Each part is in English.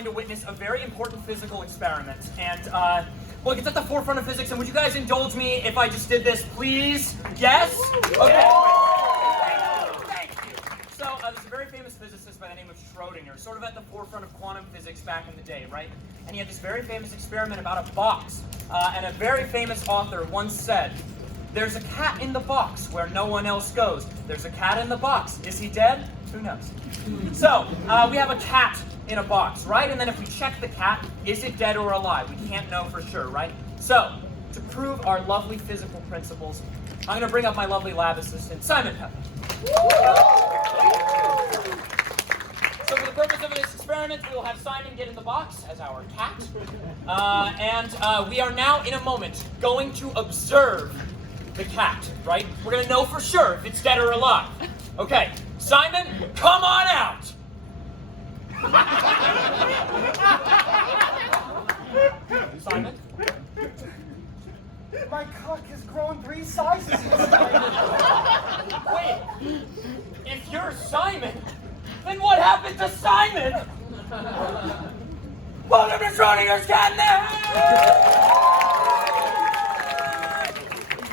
going to witness a very important physical experiment. And, look, it's at the forefront of physics, and would you guys indulge me if I just did this, please? Yes? Okay. Thank you. So, there's a very famous physicist by the name of Schrodinger, sort of at the forefront of quantum physics back in the day, right? And he had this very famous experiment about a box. And a very famous author once said, "There's a cat in the box where no one else goes. There's a cat in the box. Is he dead? Who knows?" So, we have a cat in a box, right? And then if we check the cat, is it dead or alive? We can't know for sure, right? So, to prove our lovely physical principles, I'm going to bring up my lovely lab assistant, Simon Pepper. So for the purpose of this experiment, we will have Simon get in the box as our cat. And we are now, in a moment, going to observe the cat, right? We're going to know for sure if it's dead or alive. Okay, Simon, come on out! Simon? My cock has grown 3 sizes this time. Wait, if you're Simon, then what happened to Simon? Welcome to Schrodinger's Cat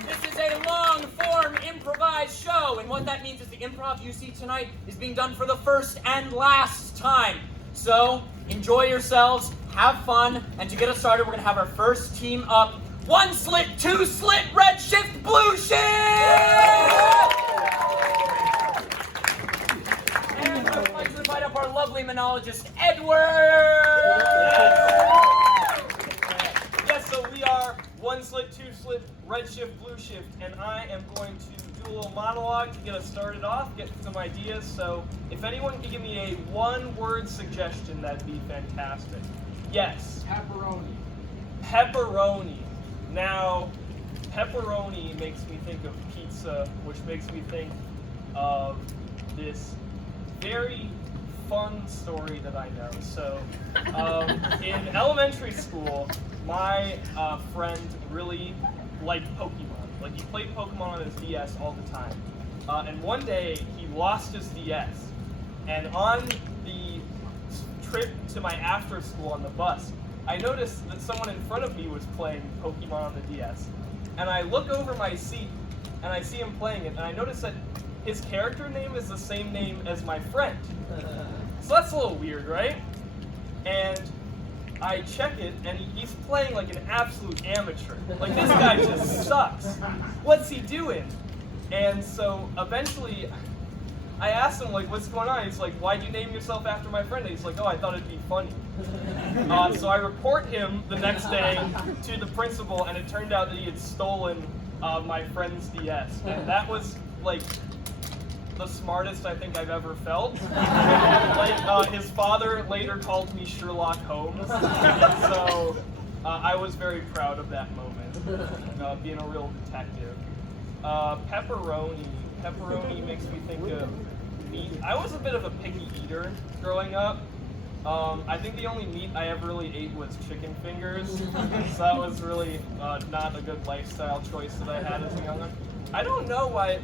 This is a long-form improvised show, and what that means is the improv you see tonight is being done for the first and last time. So, enjoy yourselves, have fun, and to get us started, we're going to have our first team up. 1 slit, 2 slit, red shift, blue shift! And I would like to invite up our lovely monologist, Edward! Yes, so we are 1 slit, 2 slit, red shift, blue shift, and I am going to do a little monologue to get us started off, get some ideas. So if anyone can give me a 1-word suggestion, that'd be fantastic. Yes. Pepperoni. Pepperoni. Now, pepperoni makes me think of pizza, which makes me think of this very fun story that I know. So, in elementary school, my friend really liked Pokemon. Like, he played Pokemon on his DS all the time. And one day, he lost his DS. And on the trip to my after school on the bus, I noticed that someone in front of me was playing Pokemon on the DS. And I look over my seat, and I see him playing it, and I notice that his character name is the same name as my friend. So that's a little weird, right? And I check it, and he's playing like an absolute amateur. Like, this guy just sucks. What's he doing? And so eventually, I asked him, like, what's going on? He's like, why'd you name yourself after my friend? And he's like, oh, I thought it'd be funny. So I report him the next day to the principal, and it turned out that he had stolen my friend's DS. And that was, like, the smartest I think I've ever felt. Like, his father later called me Sherlock Holmes. So I was very proud of that moment, being a real detective. Pepperoni. Pepperoni makes me think of meat. I was a bit of a picky eater growing up. I think the only meat I ever really ate was chicken fingers. So that was really not a good lifestyle choice that I had as a young one. I don't know why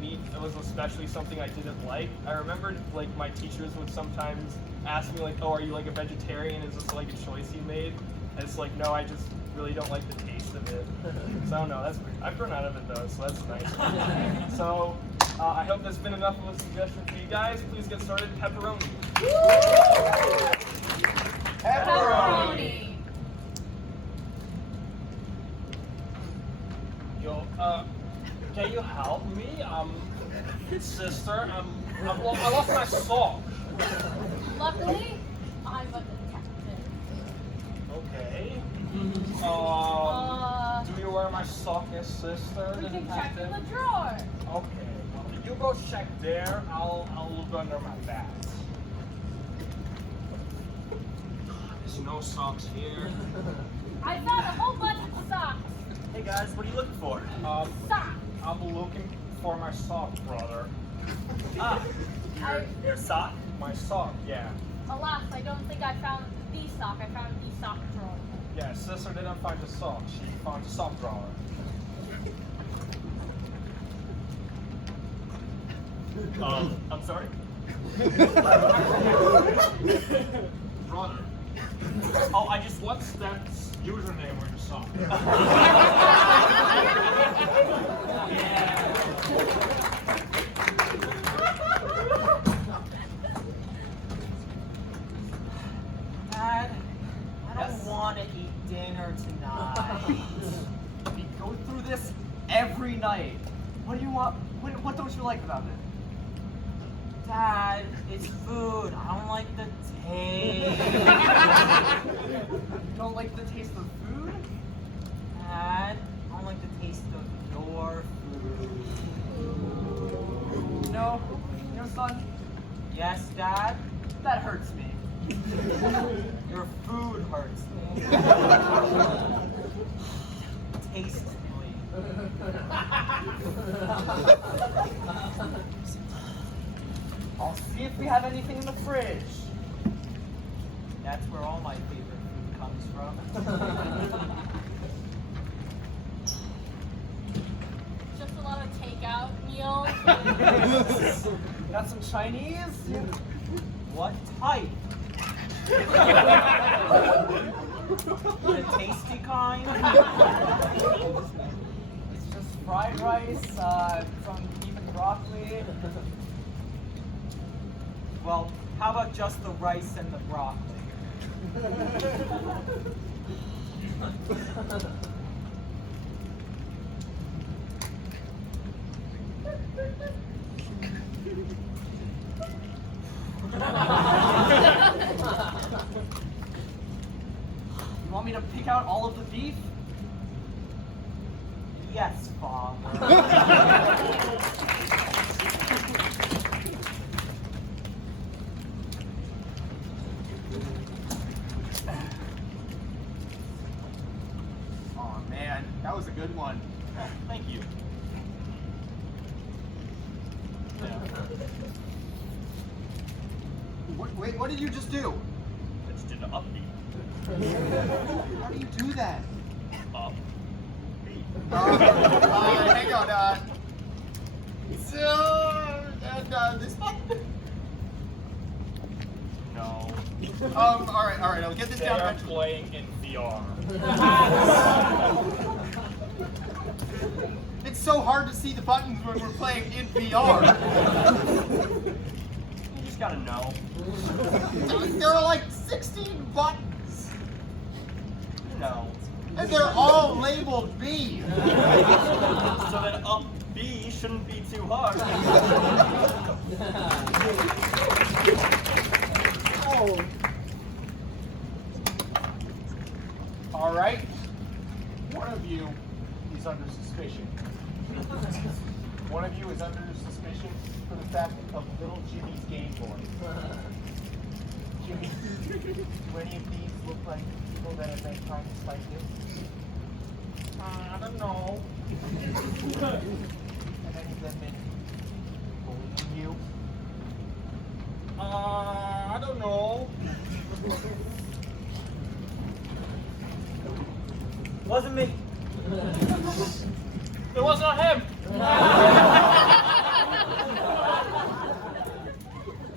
meat was especially something I didn't like. I remembered, like, my teachers would sometimes ask me, like, oh, are you like a vegetarian? Is this like a choice you made? And it's like, no, I just really don't like the taste of it. So I don't know, that's weird. I've grown out of it though, so that's nice. So I hope that's been enough of a suggestion for you guys. Please get started. Pepperoni. Pepperoni. Yo, can you help me? Sister, I lost my sock. Luckily, I'm a detective. Okay. Do you wear my sock, sister? We can check in the detective? drawer. Okay. Well, you go check there. I'll look under my bed. There's no socks here. I found a whole bunch of socks. Hey guys, what are you looking for? Socks. I'm looking for my sock, brother. Your sock? My sock, yeah. Alas, I don't think I found the sock. I found the sock drawer. Yeah, sister didn't find the sock. She found the sock drawer. I'm sorry? runner. Oh, I just What's that username on your sock? Dad, I don't Yes? want to eat dinner tonight. We go through this every night. What do you want? What don't you like about it? Dad, it's food. I don't like the taste. You don't like the taste of food? Dad, I don't like the taste of your food. No, son? Yes, Dad? That hurts me. Your food hurts me. Tastefully. I'll see if we have anything in the fridge. That's where all my favorite food comes from. Just a lot of takeout meals. Got some Chinese? What type? The tasty kind? It's just fried rice, some beef and broccoli. Well, how about just the rice and the broccoli? You want me to pick out all of the beef? Yes, Father. Oh man, that was a good one. Thank you. Wait, what did you just do? I just did an upbeat. How do you do that? Up. Hang on, and this button? No. Alright, I'll get this They down are eventually. playing in VR. It's so hard to see the buttons when we're playing in VR. You just gotta know. There are like 16 buttons, No. and they're all labeled B. So then up B shouldn't be too hard. Oh. Alright. One of you is under suspicion. One of you is under suspicion for the theft of little Jimmy's Game Boy. Jimmy, do any of these look like people that have been trying to spike this? I don't know. Have any of them been bullying you? I don't know. Wasn't me. It was not him.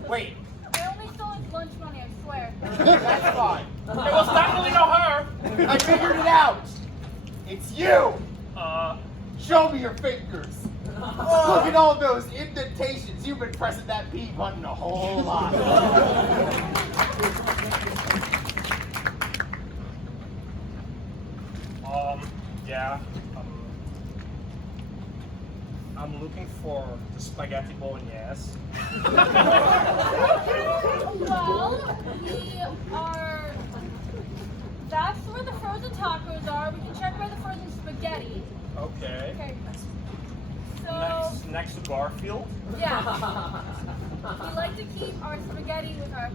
Wait, I only stole his lunch money, I swear. that's fine. It was definitely not her. I figured it out. It's you. Show me your fingers. Look at all those indentations. You've been pressing that B button a whole lot. Yeah. I'm looking for the spaghetti bolognese. Well, we are. That's where the frozen tacos are. We can check where the frozen spaghetti. Okay. Okay. So, Next to Garfield. yeah. We like to keep our spaghetti with our.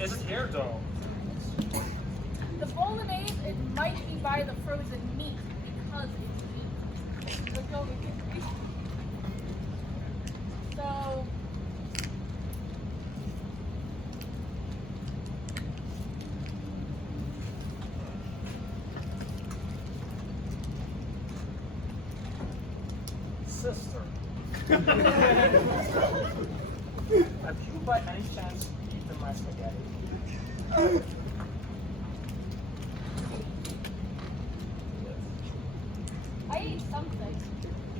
Is it here though? The bolognese, it might be by the frozen meat because it's meat. Look over here. So. Sister, Have you by any chance eaten my spaghetti? I ate something.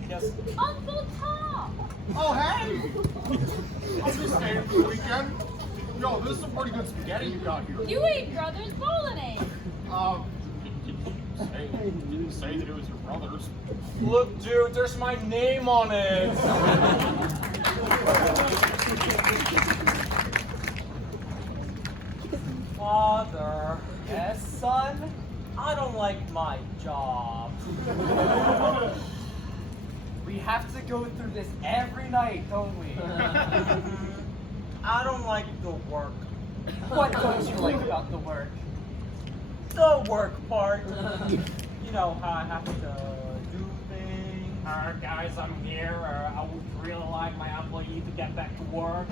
Yes. Uncle Tom! Oh, hey! I'm just staying for the weekend. Yo, this is some pretty good spaghetti you got here. You ate Brothers Bolognese. Didn't say that it was your brother's. Look, dude, there's my name on it. Father. Yes, son? I don't like my job. We have to go through this every night, don't we? I don't like the work. What don't you like about the work? The work part. You know how I have to do things. Guys, I'm here. I would really like my employee to get back to work.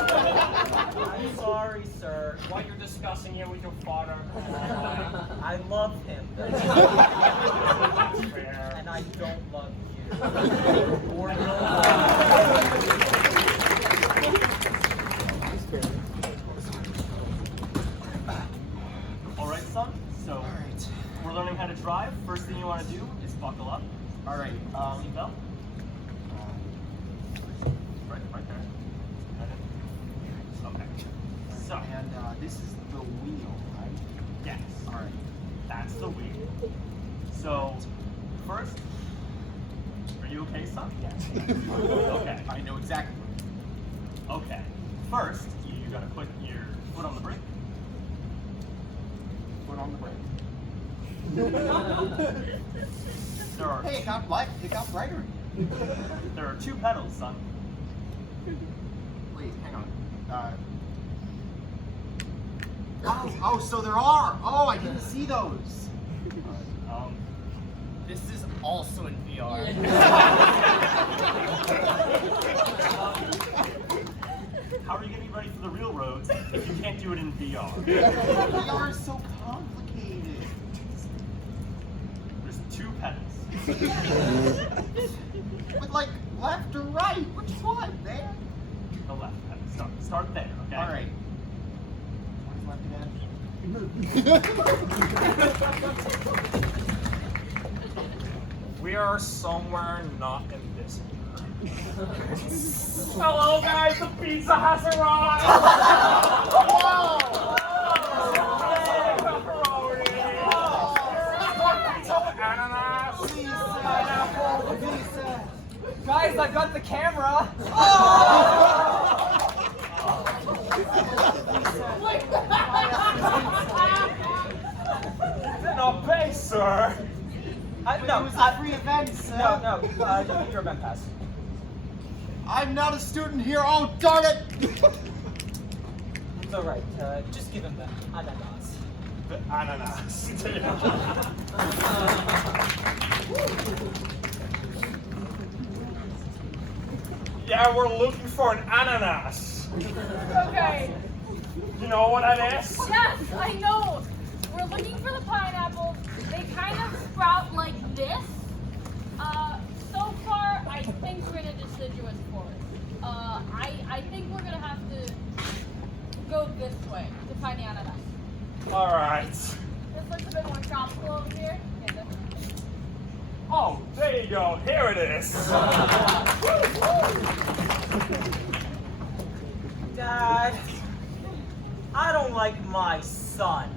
I'm sorry, sir. What you're discussing here with your father. I love him. That's fair. And I don't love you. Or All right, son. So we're learning how to drive. First thing you want to do is buckle up. All right. Seatbelt. Right there. Okay. So And this is the wheel, right? yes, All right. that's the wheel. So first, are you okay, son? Yes. Okay. I know exactly. Okay. First, you gotta put your foot on the brake. Put on the brake. There are Hey, it got brighter. there are two pedals, son. Wait, hang on. Oh, so there are. Oh, I didn't see those. This is also in VR. How are you gonna be ready for the real roads if you can't do it in VR? VR is so complicated. There's two pedals. With like left or right? Which one, man? The left pedal. Start there, okay? All right. we are somewhere not in this year. Hello, guys. The pizza has arrived. Guys, I got the camera. Not pay, sir. It was a free event, sir. No, you need your event pass. I'm not a student here. Oh, darn it! It's alright, just give him the ananas. The ananas. Yeah, we're looking for an ananas. Okay. You know what that is? Yes, I know. We're looking for the pineapple. They kind of sprout like this. So far, I think we're in a deciduous forest. I think we're gonna have to go this way to find the ananas. All right. This looks a bit more tropical over here. Okay, this. Oh, there you go. Here it is. Dad, I don't like my son.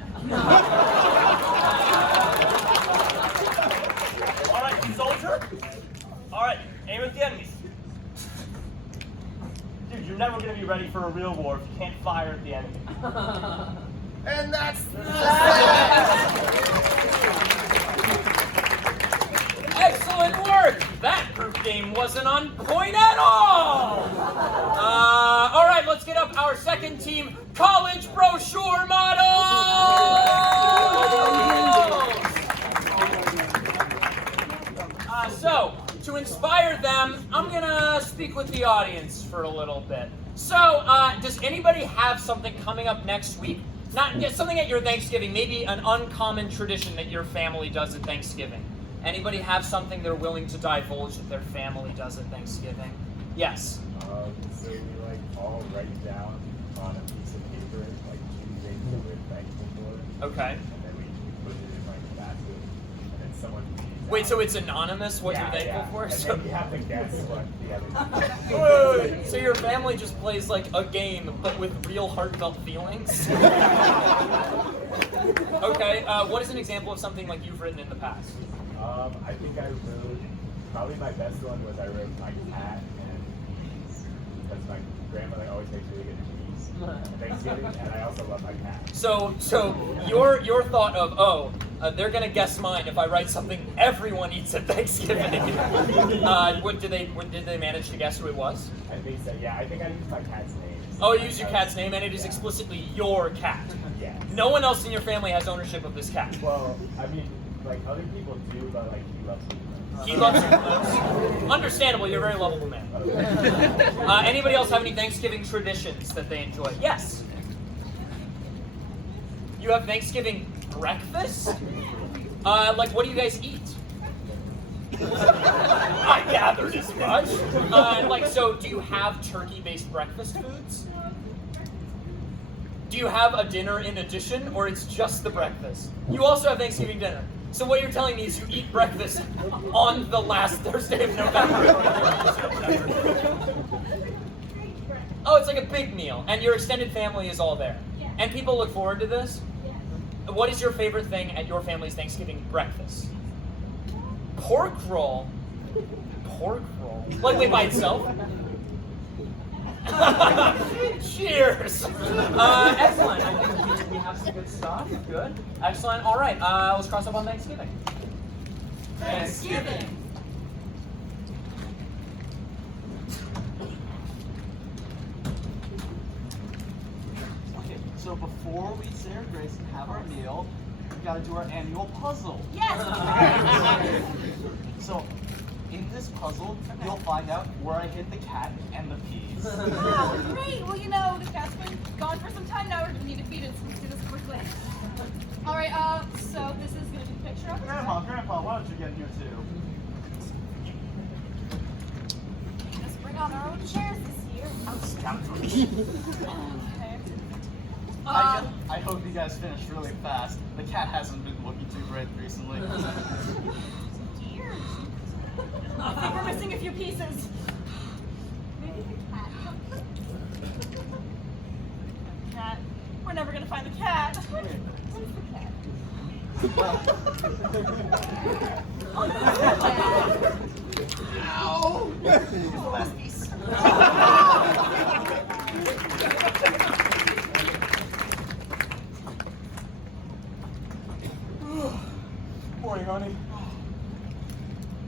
All right, soldier. All right, aim at the enemy. Dude, you're never gonna be ready for a real war if you can't fire at the enemy. And that's Excellent work! That proof game wasn't on point at all! All right, let's get up our second team, college brochure models! So, to inspire them, I'm gonna speak with the audience for a little bit. So, does anybody have something coming up next week? Not something at your Thanksgiving, maybe an uncommon tradition that your family does at Thanksgiving. Anybody have something they're willing to divulge that their family does at Thanksgiving? Yes. So we like all write down on a piece of paper like 2 things that we're thankful for, Okay. and then we put it in like a basket, and then someone reads Wait, out- so it's anonymous what you're thankful for? And So, then you have to guess what the other. wait, so your family just plays like a game, but with real heartfelt feelings? Okay, what is an example of something like you've written in the past? I think I wrote, probably my best one was I wrote my cat and peas, because my grandmother always makes really good peas at Thanksgiving, and I also love my cat. So your thought of they're gonna guess mine if I write something everyone eats at Thanksgiving. Did they manage to guess who it was? I think so, yeah, I think I used my cat's name. Oh, you use your cat's name, and it is explicitly your cat. Yeah. No one else in your family has ownership of this cat. Well, I mean, like other people do, but like he loves me. He loves you most. Understandable, you're a very lovable man. Anybody else have any Thanksgiving traditions that they enjoy? Yes. You have Thanksgiving breakfast? Like, what do you guys eat? I gathered as much. So do you have turkey-based breakfast foods? Do you have a dinner in addition, or it's just the breakfast? You also have Thanksgiving dinner. So what you're telling me is you eat breakfast on the last Thursday of November. Oh, it's like a big meal, and your extended family is all there. And people look forward to this? What is your favorite thing at your family's Thanksgiving breakfast? Pork roll. Pork roll? Like, wait, by itself? Cheers! Excellent. I think we have some good stuff. Good. Excellent. All right. Let's cross up on Thanksgiving. Thanksgiving. Okay, so before we say our grace and have our meal, we gotta do our annual puzzle. Yes. So, in this puzzle, you'll find out where I hid the cat and the peas. Oh, great. Well, the cat's been gone for some time now. We're gonna need to feed it, so let's do this quickly. All right. So this is gonna be the picture of it. Grandpa, why don't you get here too? Let's bring on our own chairs this year. Okay. I hope you guys finished really fast. The cat hasn't been looking too great recently. Dear. I think we're missing a few pieces. Maybe the cat. Cat. We're never gonna find the cat. Where's the cat? Ow! Here's the last piece. Morning, honey.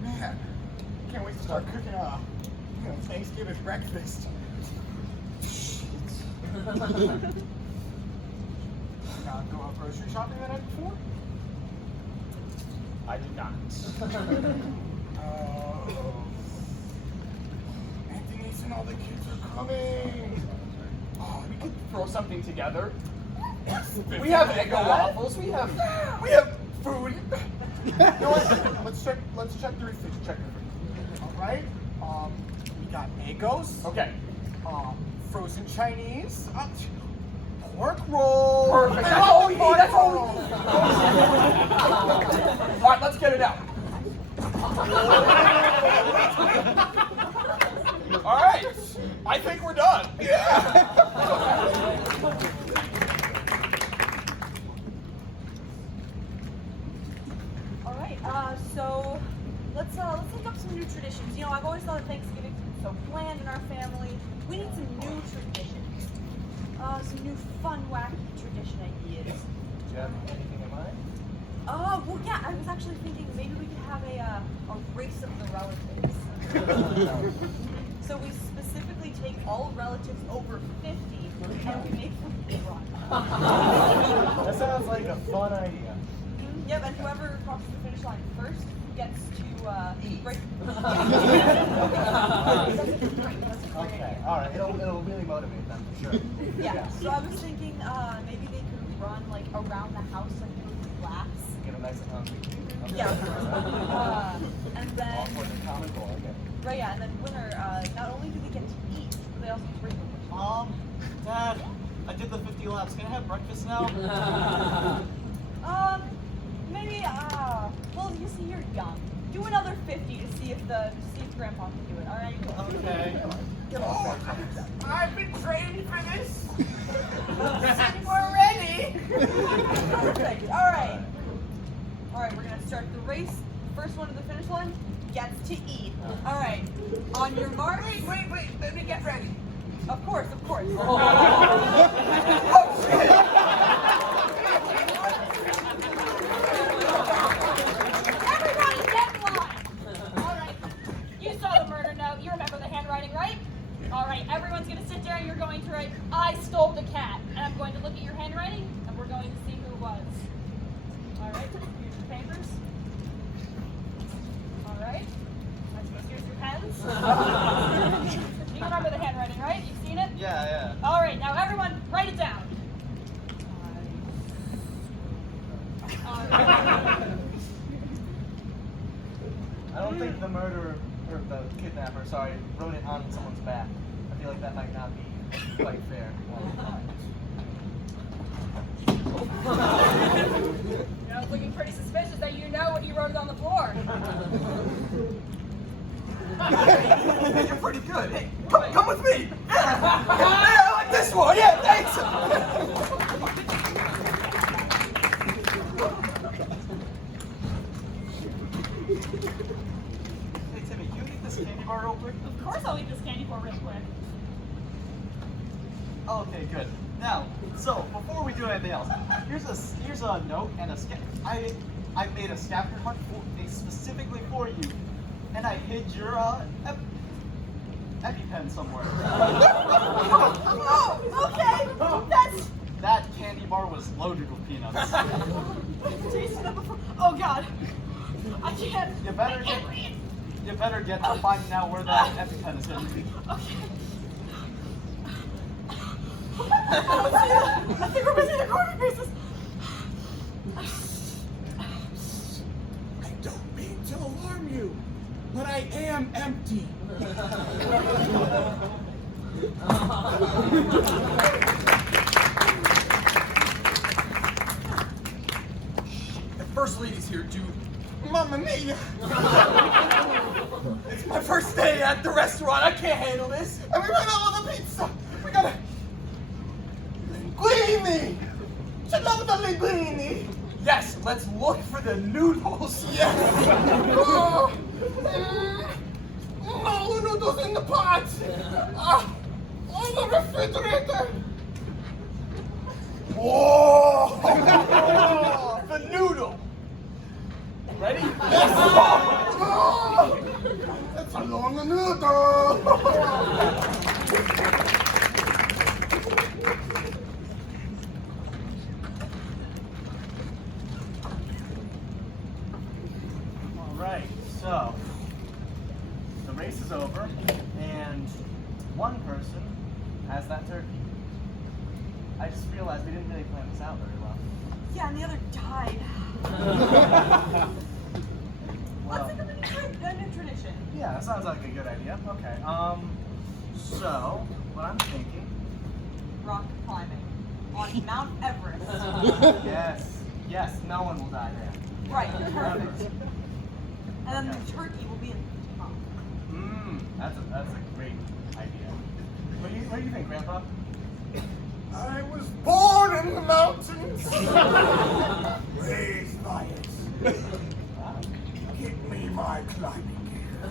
Man, can't wait to start cooking Thanksgiving breakfast. Not go out grocery shopping the night before? I did not. Aunt Denise and all the kids are coming. Oh, we could throw something together. We have Eggo waffles. We have food. You know what? Let's check the refrigerator. Check the refrigerator. All right. We got Eggos. Okay. Frozen Chinese. Pork roll. Perfect. Oh, that's all. All right, let's get it out. All right. I think we're done. Yeah. So let's look up some new traditions. I've always thought that Thanksgiving's been so bland in our family. We need some new traditions. Some new fun, wacky tradition ideas. Do you have anything in mind? Well, yeah, I was actually thinking maybe we could have a race of the relatives. So we specifically take all relatives over 50 and we make them run. That sounds like a fun idea. Yep, and whoever crosses the finish line first gets to break. Okay, alright, it'll really motivate them for sure. Yeah, so I was thinking maybe they could run like around the house like they would laps. Get a nice and hungry. Yeah. And All then, for the common goal, okay. right, yeah, and then winner, not only do they get to eat, but they also get to bring home. Dad, I did the 50 laps. Can I have breakfast now? Maybe, well, you see, you're young. Do another 50 to see if Grandpa can do it, alright? Okay. I've been training for this. We're ready! Perfect, alright. Alright, we're gonna start the race. First one to the finish line gets to eat. Alright, on your mark. Wait, let me get ready. Of course, of course. Everybody get in line. All right. You saw the murder note. You remember the handwriting, right? All right. Everyone's going to sit there and you're going to write, I stole the cat. And I'm going to look at your handwriting and we're going to see who it was. All right. Here's your papers. All right. Here's your pens. You remember the handwriting, right? You've seen it? Yeah. All right. Now everyone, write it down. All right. I don't think the murderer, or the kidnapper, sorry, wrote it on someone's back. I feel like that might not be quite fair. You know, it's looking pretty suspicious that you know what you wrote it on the floor. You're pretty good. Hey, come with me. Yeah, I like this one. Yeah, thanks. Hey, Timmy, can you eat this candy bar real quick? Of course I'll eat this candy bar real quick. Okay, good. Now, so before we do anything else, here's a note and a I made a scavenger hunt specifically for you, and I hid your EpiPen somewhere. Oh, okay. That's That candy bar was loaded with peanuts. tasted that before. Oh God, I can't. You better get to finding out where that EpiPen is going to be. Okay. I think we're missing the corner pieces. I don't mean to alarm you, but I am empty. The first lady's here, dude. Mamma mia! It's my first day at the restaurant. I can't handle this. And we ran out of the pizza. We gotta. Linguine! You love the linguine! Yes, let's look for the noodles. Yes! All the noodles in the pot! On the refrigerator! Oh! The noodle! Ready? Yes! Oh! That's a long noodle! Alright, so the race is over, and one person has that turkey. I just realized we didn't really plan this out very well. Yeah, and the other died. Let's think of a new tradition. Yeah, that sounds like a good idea. Okay, so what I'm thinking, Rock climbing on Mount Everest. yes, no one will die there. Right, perfect. And then the turkey will be at the top. That's a great idea. What do you think, Grandpa? I was born in the mountains, raised by it. Give me my climbing gear.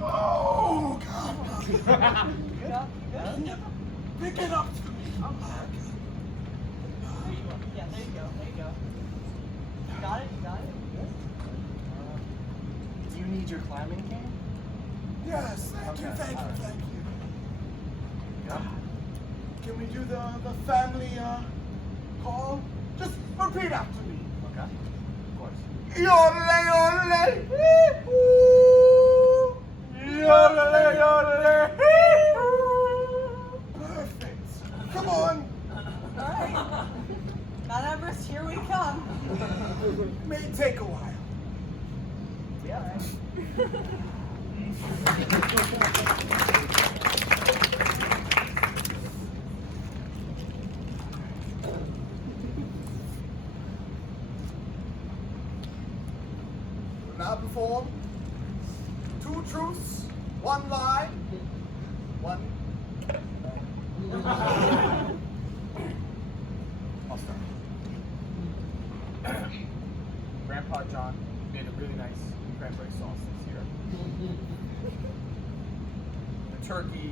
Oh, God. Pick it up to me. Yeah, there you go. You got it? Do you need your climbing cane? Yes, thank you, Okay, thank you, alright. thank you. Yeah. Can we do the family call? Just repeat after me. Okay. Of course. Yodelay, yodelay, hee-hoo. Yodelay, yodelay, hee-hoo. Perfect. Come on. Alright. Mount Everest, here we come. May take a while. Yeah. Now perform 2 truths, 1 lie, 1. I'll start. Grandpa John made a really nice cranberry sauce this year. The turkey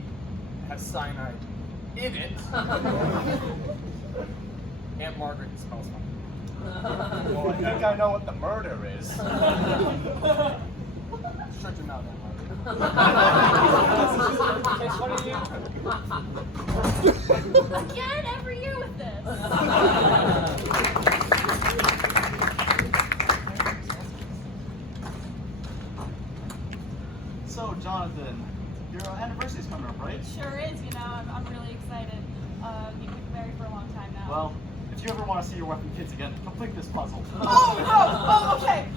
has cyanide in it. Aunt Margaret smells funny. Well, I think I know what the murder is. Shut your mouth, Aunt Margaret. Again, every year with this. So, Jonathan, your anniversary's coming up, right? Sure is, you know, I'm really excited. We've been married for a long time now. Well, if you ever want to see your weapon kids again, complete this puzzle. Oh, no! Oh, okay.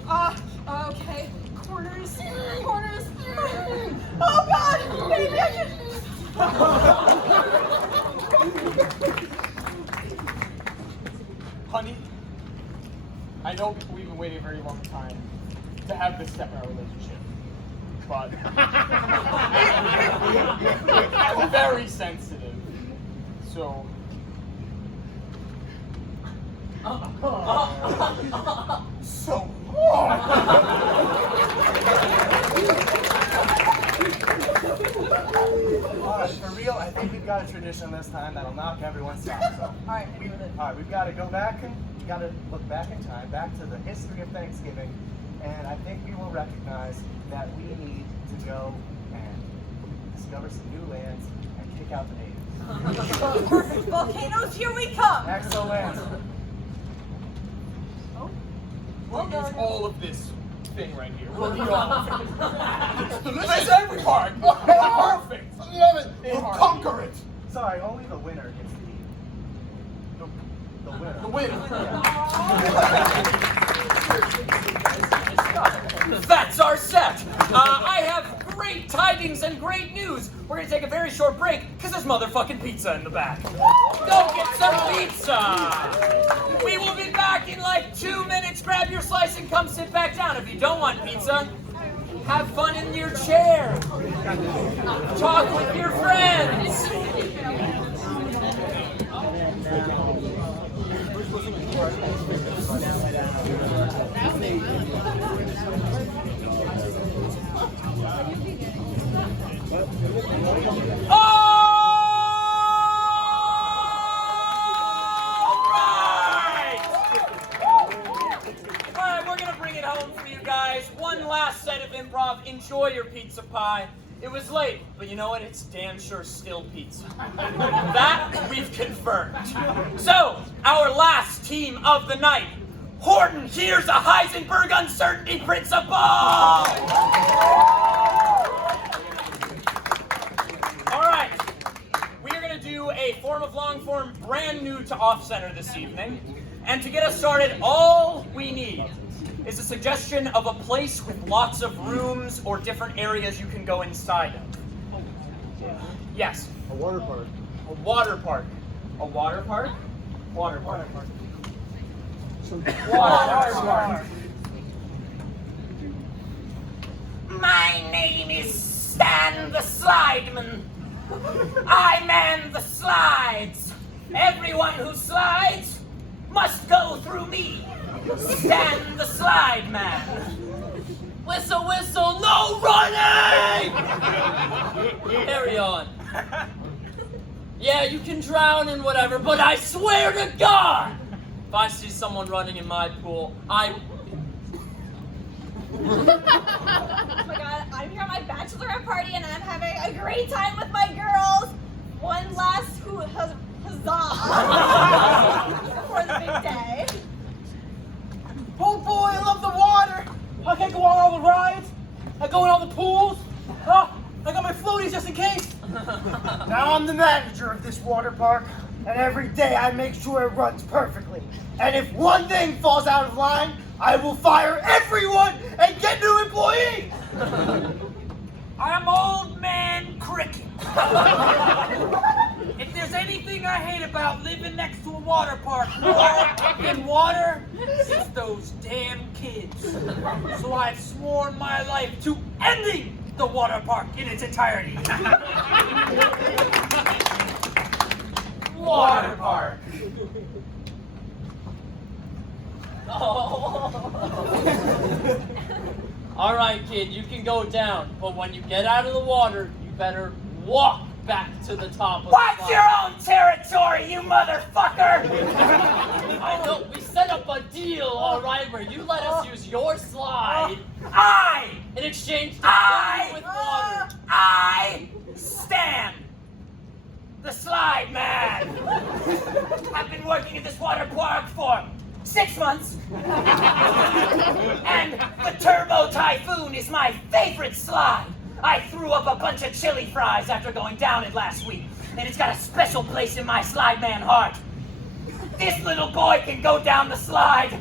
Okay. Corners. Corners. Oh, God! Maybe I can... Honey, I know we've been waiting a very long time to have this step in our relationship, but I'm very sensitive, so. So for real, I think we've got a tradition this time that'll knock everyone's socks off. Alright, hit me with it. All right, we've got to go back and we got to look back in time, back to the history of Thanksgiving, and I think we will recognize that we need to go and discover some new lands and kick out the natives. Perfect. Volcanoes, here we come. Excellent. Oh. We'll use all of this thing right here. We'll need all of it. Delicious every part. Perfect. Love it. We'll conquer it. Sorry, only the winner gets to eat. The winner. The winner. That's our set. I have great tidings and great news. We're gonna take a very short break because there's motherfucking pizza in the back. Go get some pizza. We will be back in like 2 minutes. Grab your slice and come sit back down. If you don't want pizza, have fun in your chair. Talk with your friends. Alright, we're gonna bring it home for you guys. One last set of improv. Enjoy your pizza pie. It was late, but you know what? It's damn sure still pizza. That we've confirmed. So, our last team of the night. Horton, here's a Heisenberg uncertainty principle! Alright, we are going to do a form of long form brand new to Off Center this evening. And to get us started, all we need is a suggestion of a place with lots of rooms or different areas you can go inside of. Yes. A water park. A water park. A water park? Water park. Water park. My name is Stan the Slideman. I man the slides. Everyone who slides must go through me. Stan the Slide Man. Whistle, whistle, no running! Carry on. Yeah, you can drown and whatever, but I swear to God, if I see someone running in my pool, Oh my god, I'm here at my bachelorette party and I'm having a great time with my girls. One last huzzah before the big day. Oh boy, I love the water. I can't go on all the rides. I go in all the pools. Oh, I got my floaties just in case. Now I'm the manager of this water park, and every day I make sure it runs perfectly. And if one thing falls out of line, I will fire everyone and get new employees! I'm Old Man Cricket. If there's anything I hate about living next to a water park more than water, it's those damn kids. So I've sworn my life to ending the water park in its entirety. Water park. All right, kid, you can go down, but when you get out of the water, you better walk back to the top of Watch the slide. your own territory, you motherfucker! I know, we set up a deal, all right, where you let us use your slide in exchange to fill you with water. I stand the slide man. I've been working at this water park for 6 months. And the Turbo Typhoon is my favorite slide. I threw up a bunch of chili fries after going down it last week, and it's got a special place in my slide man heart. This little boy can go down the slide,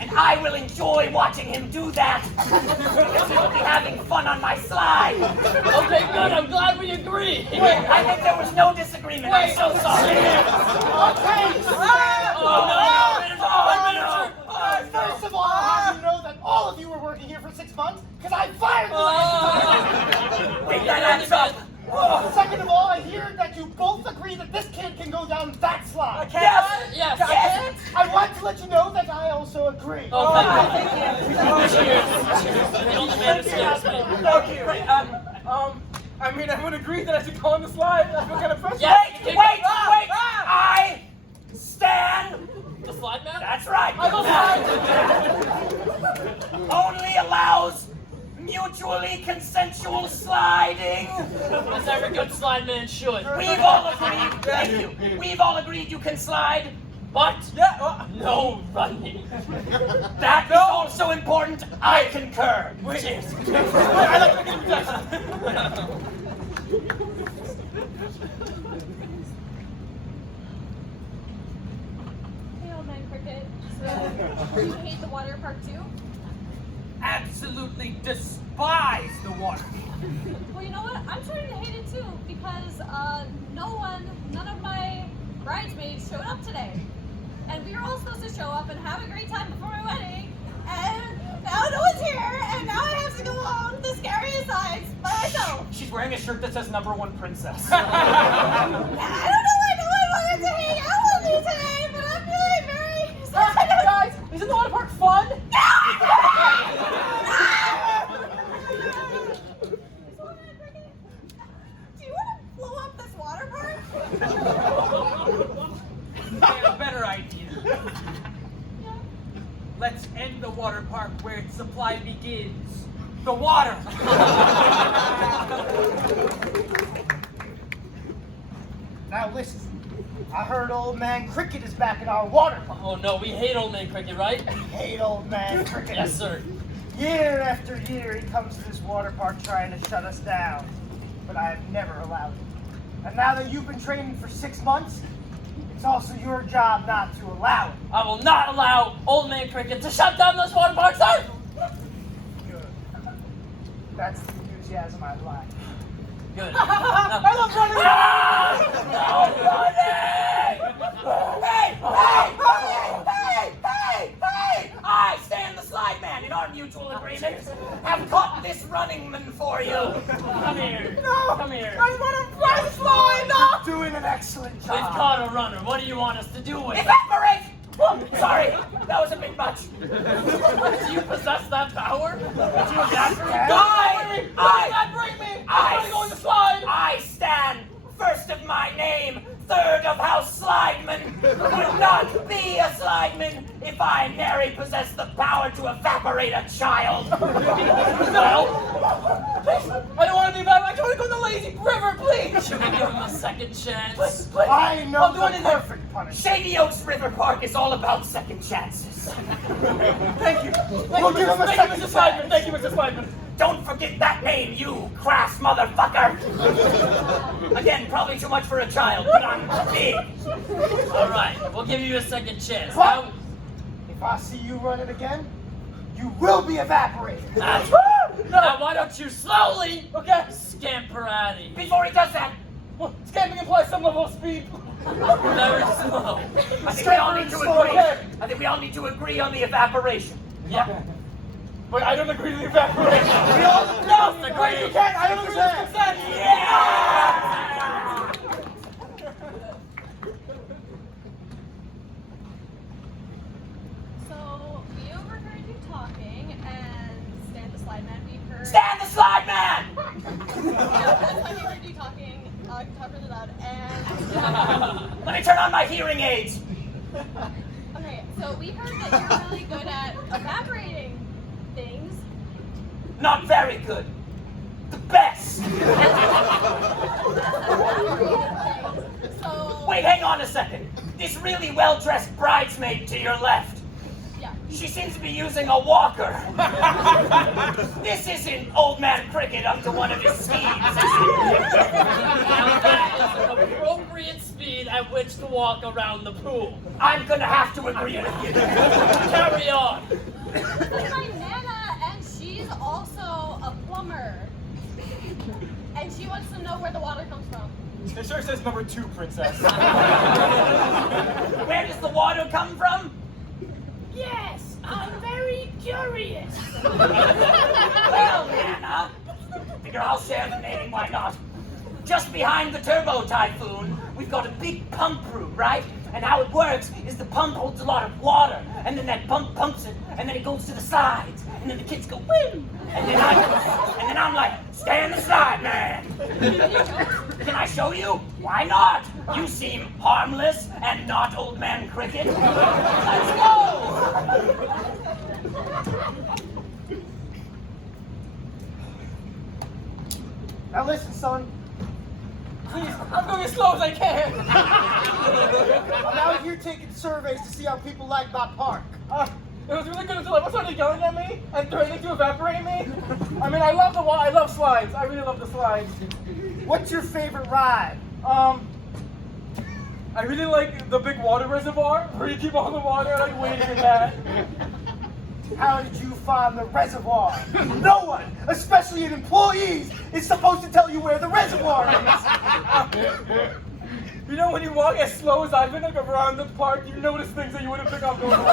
and I will enjoy watching him do that. Because he'll be having fun on my slide. Okay, good, I'm glad we agree. I think there was no disagreement. I'm so sorry. First of all, I'll have you know that all of you were working here for 6 months, because I fired you last time! Wait, that's up. Second of all, I hear that you both agree that this kid can go down that slide. Yes. I want to let you know that I also agree. Oh, thank you. Cheers. The only man who scares me. Okay, wait, I mean, I would agree that I should go on the slide. I feel kind of frustrated. Wait! I stand. The slide man? That's right. Only allows mutually consensual sliding. As every good slide man should. We've all agreed. Thank you. We've all agreed you can slide. But no running. That is also important. I concur. Cheers. I like to get Hey, Old Man Cricket. So, you hate the water park too? Absolutely despise the water. Well, you know what? I'm starting to hate it too because none of my bridesmaids showed up today. And we were all supposed to show up and have a great time before my wedding. And now no one's here, and now I have to go on the scariest sides by myself. She's wearing a shirt that says #1 princess. I don't know why no one wanted to hang out with me today, but I'm feeling very excited. Guys, isn't the water park fun? Do you want to blow up this water park? I have a better idea. Let's end the water park where its supply begins. The water. Now listen, I heard Old Man Cricket is back in our water park. Oh no, we hate Old Man Cricket, right? Hate Old Man Cricket. Yes, sir. Year after year, he comes to this water park trying to shut us down, but I have never allowed it. And now that you've been training for 6 months, it's also your job not to allow it. I will not allow Old Man Cricket to shut down this water park, sir! Good. That's the enthusiasm I like. Good. I love running! Hey! I stand the slide man in our mutual agreement. Have caught this running man for you. Come here. No! Come here. I want to run slide! No! Doing an excellent job. We've caught a runner. What do you want us to do with it? Evaporate! Oh, sorry, that was a bit much. Do you possess that power? Do you evaporate? I want to go in the slide. I stand first of my name, third of House Slideman. Could not be a Slideman, if I, Mary, possess the power to evaporate a child. No! I don't want to be bad. I just want to go in the lazy river, please! Should we give him a second chance? Please. I know I'll do the anything. perfect punishment. Shady Oaks River Park is all about second chances. Thank you. We'll give him a Thank you, second Mr. Slideman. Thank you, Mr. Slideman. Don't forget that name, you crass motherfucker! Again, probably too much for a child, but I'm big. All right, we'll give you a second chance. What? Now, If I see you running again, you will be evaporated. now why don't you slowly Okay. scamper out of here? Before he does that, Well, scamping implies some level of speed. Very slow. I think we all need to Slow agree. down. I think we all need to agree on the evaporation. Yeah. But I don't agree to the evaporation. We all Just Wait, agree. you can't. I don't agree with consent. So we overheard you talking, and Stan the Slide Man, we heard. Stand the slide man! That's why we heard you talking. Talk really loud. And Let me turn on my hearing aids. okay, so we heard that you're really good at evaporating things. Not very good. The best. So Wait, hang on a second. This really well-dressed bridesmaid to your left. yeah. She seems to be using a walker. This isn't old man Cricket up to one of his schemes, is it? Now that is an appropriate speed at which to walk around the pool. I'm gonna have to agree with you. Carry on. This is my Nana, and she's also a plumber. And she wants to know where the water comes from. It sure says number 2, princess. Where does the water come from? Yes, I'm very curious. Well, Nana, figure I'll share the name, why not? Just behind the Turbo Typhoon, we've got a big pump room, right? And how it works is the pump holds a lot of water, and then that pump pumps it, and then it goes to the sides, and then the kids go, woo! And then I'm like, stand the slide, man! Can I show you? Why not? You seem harmless and not old man Cricket. Let's go! Now listen, son. Please, I'm going as slow as I can. I'm out here taking surveys to see how people like my park. It was really good until everyone started yelling at me and threatening to evaporate me. I mean, I love slides. I really love the slides. What's your favorite ride? I really like the big water reservoir where you keep all the water. I like waiting in that. How did you find the reservoir? No one, especially an employees, is supposed to tell you where the reservoir is. You know, when you walk as slow as I've been like around the park, you notice things that you wouldn't pick up normally.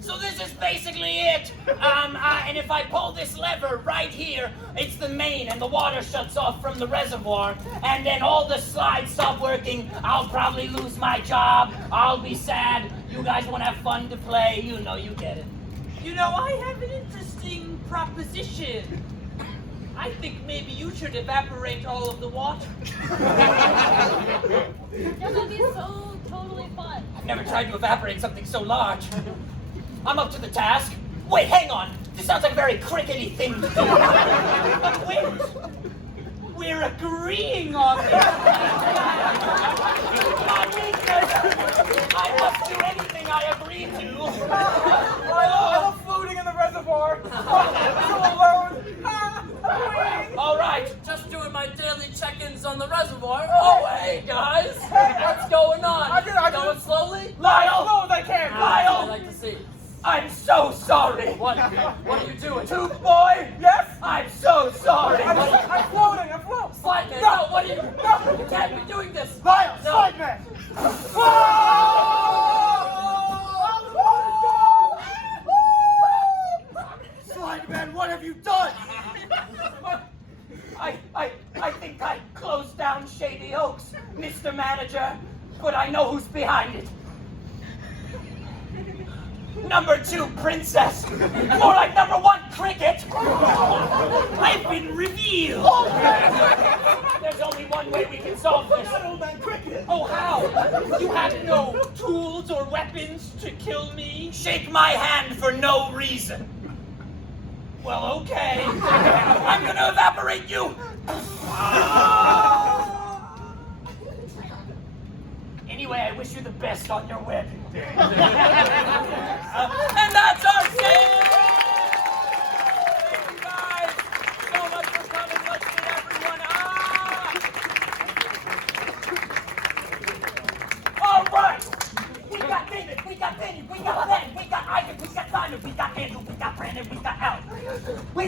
So this is basically it. And if I pull this lever right here, it's the main, and the water shuts off from the reservoir, and then all the slides stop working. I'll probably lose my job. I'll be sad. You guys want to have fun to play? You know, you get it. You know, I have an interesting proposition. I think maybe you should evaporate all of the water. That would be so totally fun. I've never tried to evaporate something so large. I'm up to the task. Wait, hang on. This sounds like a very crickety thing to do. But wait. We're agreeing on this. My weakness. I must do anything I agree to. I love floating in the reservoir. So alone. All right. Just doing my daily check-ins on the reservoir. Oh, hey, guys. What's going on? I can- Going slowly? Lyle! Slow as I can. I'd Lyle! like to see. I'm so sorry. What are you doing? Tooth boy? Yes? I'm so sorry. I'm floating. I'm floating. Slide man, no, what are you? No, you can't be doing this. Lyle, No. slide man! Slide man, what have you done? I think I closed down Shady Oaks, Mr. Manager, but I know who's behind it. number 2 princess, more like number 1 cricket. I've been revealed. There's only one way we can solve this. Old man cricket. Oh, how? You have no tools or weapons to kill me? Shake my hand for no reason. Well, okay. I'm gonna evaporate you. Anyway, I wish you the best on your wedding day. And that's our scene! Thank you guys so much for coming. Let's meet everyone. All right. We got David, we got Benny, we got Ben, we got Isaac, we got Simon, we got Andrew, we got Brandon, we got Al. We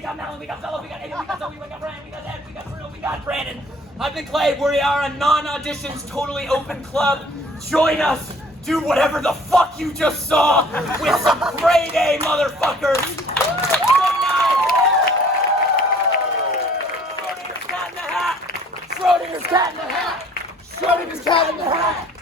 got Melon, we got Bella, we got Aiden, we got Zoe, we got Brian, we got Ed, we got Bruno, we got Brandon. I've been Clay. We are a non-auditions, totally open club. Join us. Do whatever the fuck you just saw with some grade A motherfuckers. Good night. Schrodinger's cat in the hat. Schrodinger's cat in the hat. Schrodinger's cat in the hat.